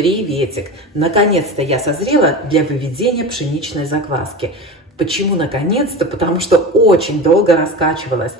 Приветик! Наконец-то я созрела для выведения пшеничной закваски. Почему наконец-то? Потому что очень долго раскачивалась.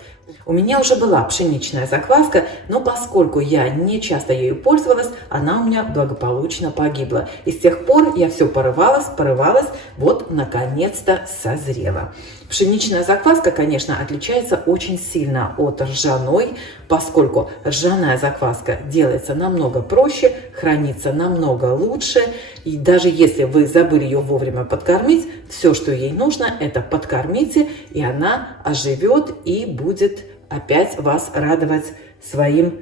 У меня уже была пшеничная закваска, но поскольку я не часто ею пользовалась, она у меня благополучно погибла. И с тех пор я все порывалась, вот наконец-то созрела. Пшеничная закваска, конечно, отличается очень сильно от ржаной, поскольку ржаная закваска делается намного проще, хранится намного лучше. И даже если вы забыли ее вовремя подкормить, все, что ей нужно, это подкормите, и она оживет и будет опять вас радовать своим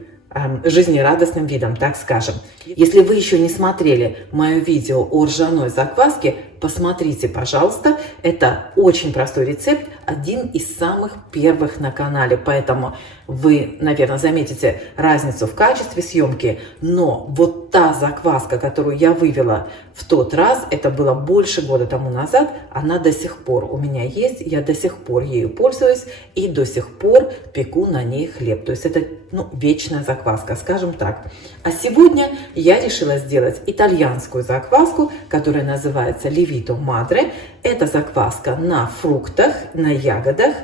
жизнерадостным видом, так скажем. Если вы еще не смотрели мое видео о ржаной закваске, посмотрите, пожалуйста. Это очень простой рецепт, один из самых первых на канале, поэтому вы, наверное, заметите разницу в качестве съемки, но вот та закваска, которую я вывела в тот раз, это было больше года тому назад, она до сих пор у меня есть, я до сих пор ею пользуюсь и до сих пор пеку на ней хлеб. То есть это вечная закваска, скажем так. А сегодня я решила сделать итальянскую закваску, которая называется Lievito Madre. Это закваска на фруктах, на ягодах.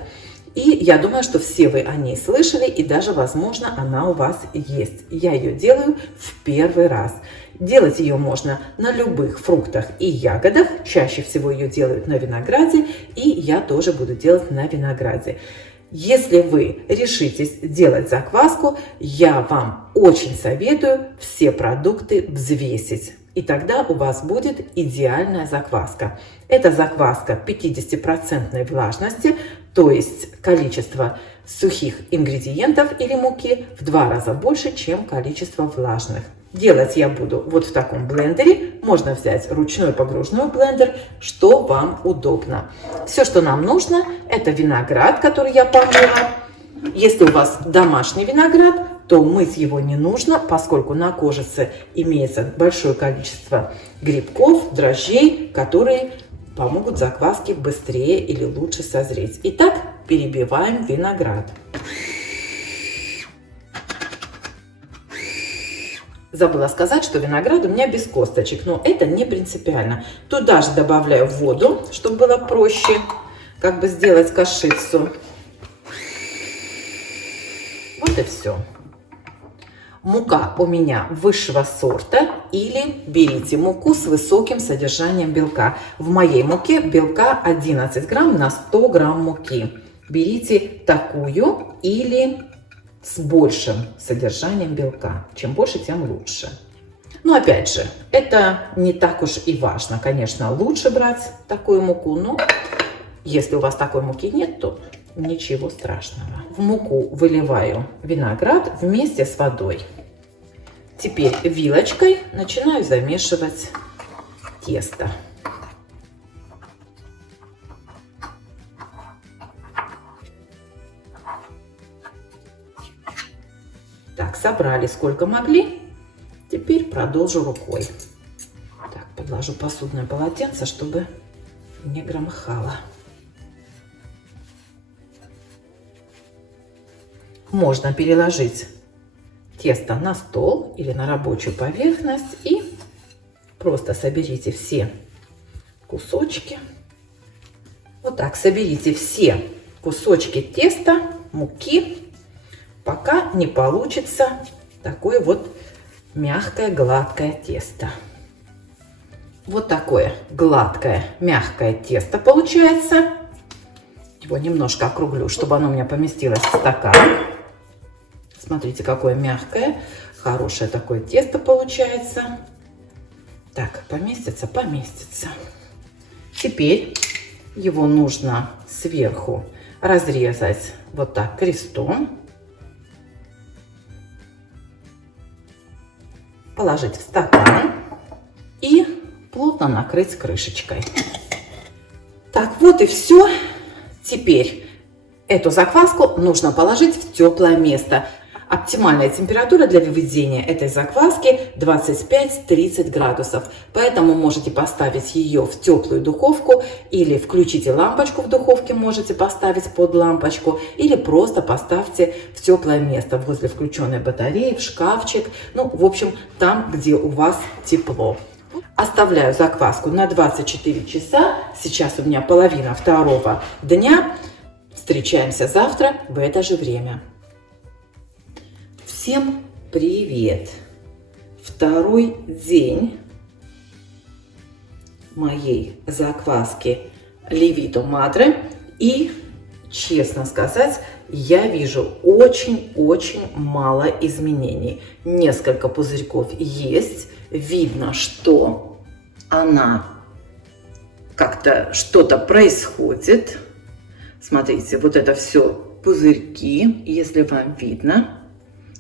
И я думаю, что все вы о ней слышали, и даже, возможно, она у вас есть. Я ее делаю в первый раз. Делать ее можно на любых фруктах и ягодах. Чаще всего ее делают на винограде, и я тоже буду делать на винограде. Если вы решитесь делать закваску, я вам очень советую все продукты взвесить. И тогда у вас будет идеальная закваска. Это закваска 50% влажности, то есть количество сухих ингредиентов или муки в 2 раза больше, чем количество влажных. Делать я буду вот в таком блендере. Можно взять ручной погружной блендер, что вам удобно. Все, что нам нужно, это виноград, который я помыла. Если у вас домашний виноград, то мыть его не нужно, поскольку на кожице имеется большое количество грибков, дрожжей, которые помогут закваске быстрее или лучше созреть. Итак, перебиваем виноград. Забыла сказать, что виноград у меня без косточек, но это не принципиально. Туда же добавляю воду, чтобы было проще как бы сделать кашицу. Вот и все. Мука у меня высшего сорта, или берите муку с высоким содержанием белка. В моей муке белка 11 грамм на 100 грамм муки. Берите такую или с большим содержанием белка. Чем больше, тем лучше. Но опять же, это не так уж и важно. Конечно, лучше брать такую муку, но если у вас такой муки нет, то ничего страшного. В муку выливаю виноград вместе с водой. Теперь вилочкой начинаю замешивать тесто. Так, собрали сколько могли. Теперь продолжу рукой. Так, подложу посудное полотенце, чтобы не громыхало. Можно переложить тесто на стол или на рабочую поверхность и просто соберите все кусочки. Вот так соберите все кусочки теста, муки, пока не получится такое вот мягкое, гладкое тесто. Вот такое гладкое, мягкое тесто получается. Его немножко округлю, чтобы оно у меня поместилось в стакан. Смотрите, какое мягкое, хорошее такое тесто получается. Так, поместится, поместится. Теперь его нужно сверху разрезать вот так крестом. Положить в стакан и плотно накрыть крышечкой. Так, вот и все. Теперь эту закваску нужно положить в теплое место. Оптимальная температура для выведения этой закваски 25-30 градусов. Поэтому можете поставить ее в теплую духовку или включите лампочку в духовке, можете поставить под лампочку или просто поставьте в теплое место возле включенной батареи, в шкафчик. Ну, в общем, там, где у вас тепло. Оставляю закваску на 24 часа. Сейчас у меня половина второго дня. Встречаемся завтра в это же время. Всем привет! Второй день моей закваски Левито Мадре. И, честно сказать, я вижу очень-очень мало изменений. Несколько пузырьков есть. Видно, что она как-то что-то происходит. Смотрите, вот это все пузырьки, если вам видно.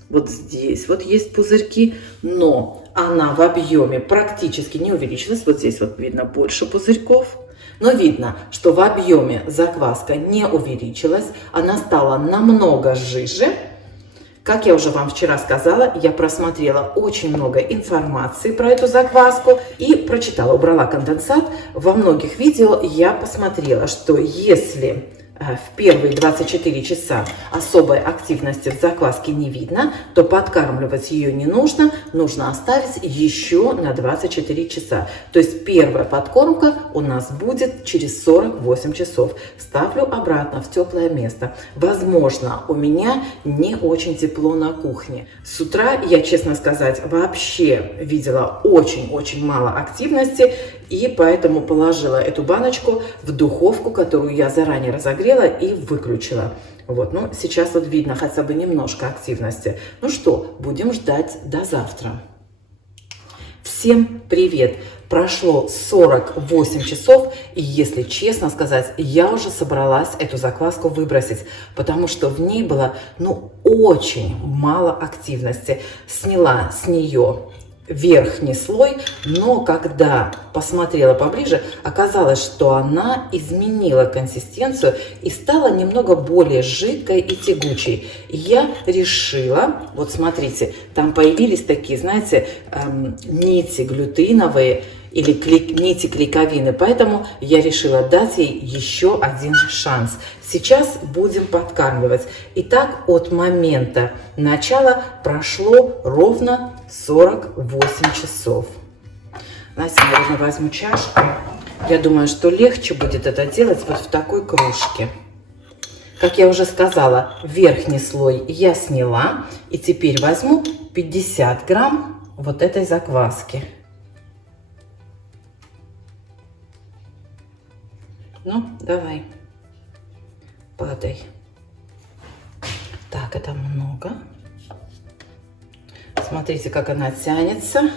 Вот здесь вот есть пузырьки, но она в объеме практически не увеличилась. Вот здесь вот видно больше пузырьков. Но видно, что в объеме закваска не увеличилась. Она стала намного жиже. Как я уже вам вчера сказала, я просмотрела очень много информации про эту закваску и прочитала, убрала конденсат. Во многих видео я посмотрела, что если в первые 24 часа особой активности в закваске не видно, то подкармливать ее не нужно, нужно оставить еще на 24 часа. То есть первая подкормка у нас будет через 48 часов. Ставлю обратно в теплое место. Возможно, у меня не очень тепло на кухне. С утра я, честно сказать, вообще видела очень-очень мало активности, и поэтому положила эту баночку в духовку, которую я заранее разогрела и выключила. Вот, ну, сейчас вот видно хотя бы немножко активности. Ну что, будем ждать до завтра. Всем привет! Прошло 48 часов, и если честно сказать, я уже собралась эту закваску выбросить, потому что в ней было, ну, очень мало активности. Сняла с нее верхний слой, но когда посмотрела поближе, оказалось, что она изменила консистенцию и стала немного более жидкой и тягучей. И я решила, вот смотрите, там появились такие, знаете, нити глютеиновые или нити клейковины, поэтому я решила дать ей еще один шанс. Сейчас будем подкармливать. Итак, от момента начала прошло ровно 48 часов. Знаете, наверное, возьму чашку. Я думаю, что легче будет это делать вот в такой кружке. Как я уже сказала, верхний слой я сняла. И теперь возьму 50 грамм вот этой закваски. Ну, давай, падай. Так, это много. Смотрите, как она тянется.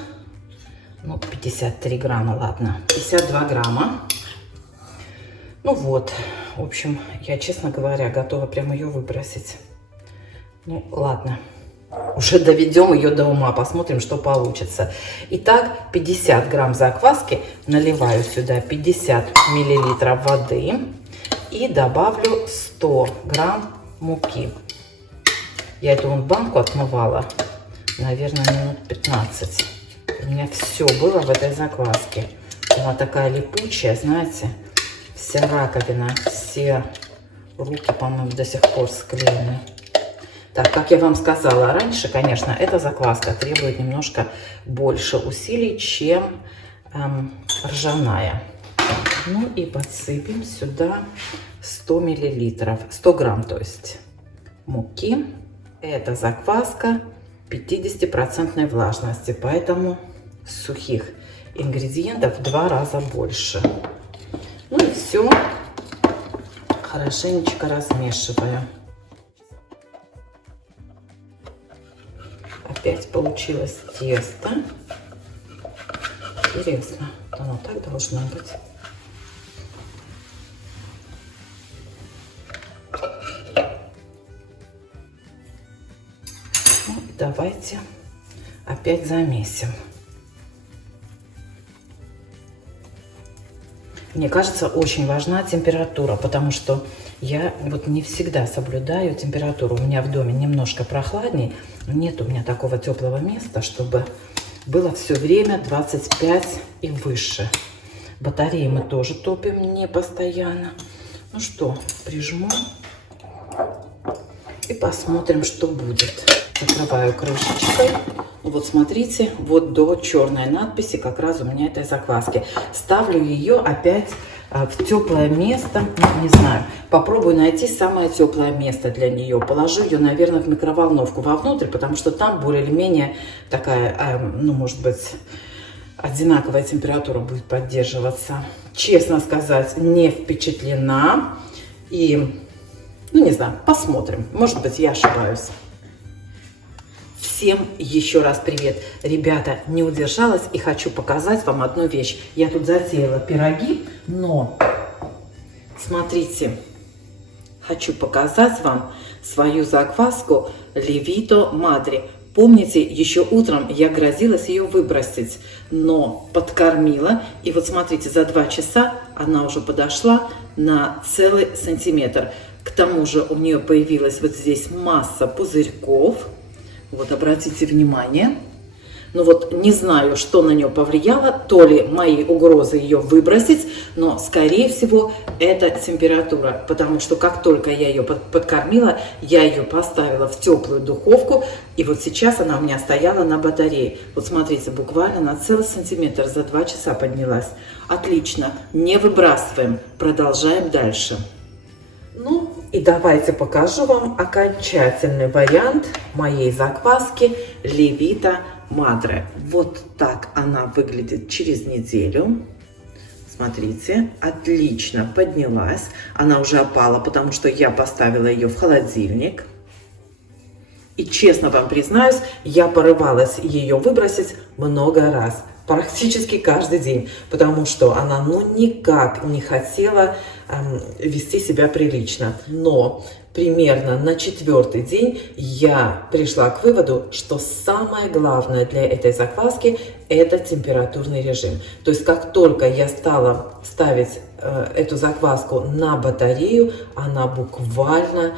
Ну, 53 грамма, ладно. 52 грамма. Ну вот, в общем, я, честно говоря, готова прямо ее выбросить. Ну, ладно. Уже доведем ее до ума, посмотрим, что получится. Итак, 50 грамм закваски, наливаю сюда 50 миллилитров воды и добавлю 100 грамм муки. Я эту вон банку отмывала, наверное, минут 15. У меня все было в этой закваске. Она такая липучая, знаете, вся раковина, все руки, по-моему, до сих пор склеены. Так, как я вам сказала раньше, конечно, эта закваска требует немножко больше усилий, чем ржаная. Ну и подсыпем сюда 100 миллилитров, 100 грамм, то есть, муки. Эта закваска 50% влажности, поэтому сухих ингредиентов в 2 раза больше. Ну и все хорошенечко размешиваю. Опять получилось тесто. Интересно, оно так должно быть. Ну, давайте опять замесим. Мне кажется, очень важна температура, потому что я вот не всегда соблюдаю температуру. У меня в доме немножко прохладней. Нет у меня такого теплого места, чтобы было все время 25 и выше. Батареи мы тоже топим не постоянно. Ну что, прижму и посмотрим, что будет. Закрываю крышечкой. Вот смотрите, вот до черной надписи как раз у меня этой закваски. Ставлю ее опять в теплое место. Ну, не знаю, попробую найти самое теплое место для нее. Положу ее, наверное, в микроволновку вовнутрь, потому что там более или менее такая, ну, может быть, одинаковая температура будет поддерживаться. Честно сказать, не впечатлена. И, ну, не знаю, посмотрим. Может быть, я ошибаюсь. Всем еще раз привет. Ребята, не удержалась и хочу показать вам одну вещь. Я тут затеяла пироги, но смотрите, хочу показать вам свою закваску Левито Мадре. Помните, еще утром я грозилась ее выбросить, но подкормила. И вот смотрите, за 2 часа она уже подошла на целый сантиметр. К тому же у нее появилась вот здесь масса пузырьков. Вот, обратите внимание. Ну вот, не знаю, что на нее повлияло, то ли мои угрозы ее выбросить, но, скорее всего, это температура, потому что как только я ее подкормила, я ее поставила в теплую духовку, и вот сейчас она у меня стояла на батарее. Вот смотрите, буквально на целый сантиметр за 2 часа поднялась. Отлично, не выбрасываем, продолжаем дальше. Ну, и давайте покажу вам окончательный вариант моей закваски Левито Мадре. Вот так она выглядит через неделю. Смотрите, отлично поднялась. Она уже опала, потому что я поставила ее в холодильник. И честно вам признаюсь, я порывалась ее выбросить много раз. Практически каждый день, потому что она ну никак не хотела вести себя прилично. Но примерно на 4-й день я пришла к выводу, что самое главное для этой закваски – это температурный режим. То есть как только я стала ставить эту закваску на батарею, она буквально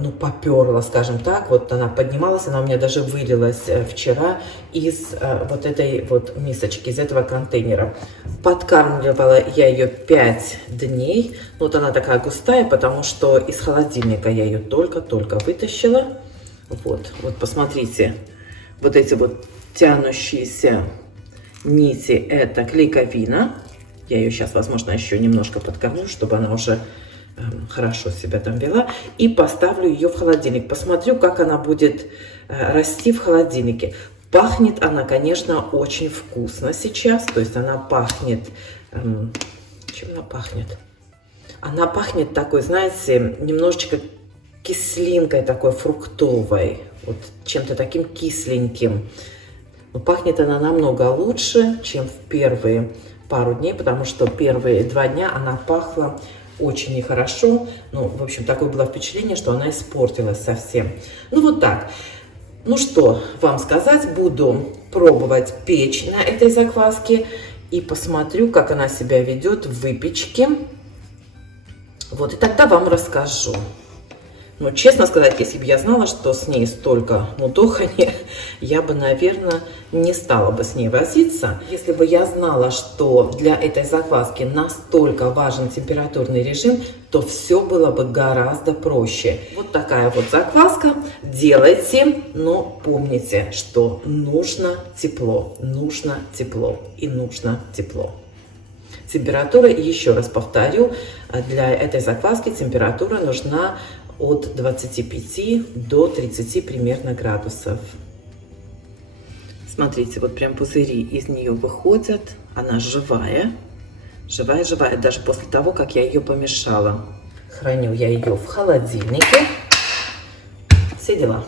ну, поперла, скажем так. Вот она поднималась, она у меня даже вылилась вчера из вот этой вот мисочки, из этого контейнера. Подкармливала я ее 5 дней. Вот она такая густая, потому что из холодильника я ее только-только вытащила. Вот, вот посмотрите, вот эти вот тянущиеся нити – это клейковина. Я ее сейчас, возможно, еще немножко подкормлю, чтобы она уже хорошо себя там вела. И поставлю ее в холодильник. Посмотрю, как она будет расти в холодильнике. Пахнет она, конечно, очень вкусно сейчас. То есть она пахнет... Чем она пахнет? Она пахнет такой, знаете, немножечко кислинкой такой фруктовой. Вот чем-то таким кисленьким. Но пахнет она намного лучше, чем в первые пару дней, потому что первые 2 дня она пахла очень нехорошо. Ну, в общем, такое было впечатление, что она испортилась совсем. Ну, вот так. Ну, что вам сказать, буду пробовать печь на этой закваске и посмотрю, как она себя ведет в выпечке. Вот, и тогда вам расскажу. Но, честно сказать, если бы я знала, что с ней столько мудохания, я бы, наверное, не стала бы с ней возиться. Если бы я знала, что для этой закваски настолько важен температурный режим, то все было бы гораздо проще. Вот такая вот закваска. Делайте, но помните, что нужно тепло и нужно тепло. Температура, еще раз повторю, для этой закваски температура нужна от 25 до 30 примерно градусов. Смотрите, вот прям пузыри из нее выходят. Она живая, живая, даже после того, как я ее помешала. Храню я ее в холодильнике. Все дела.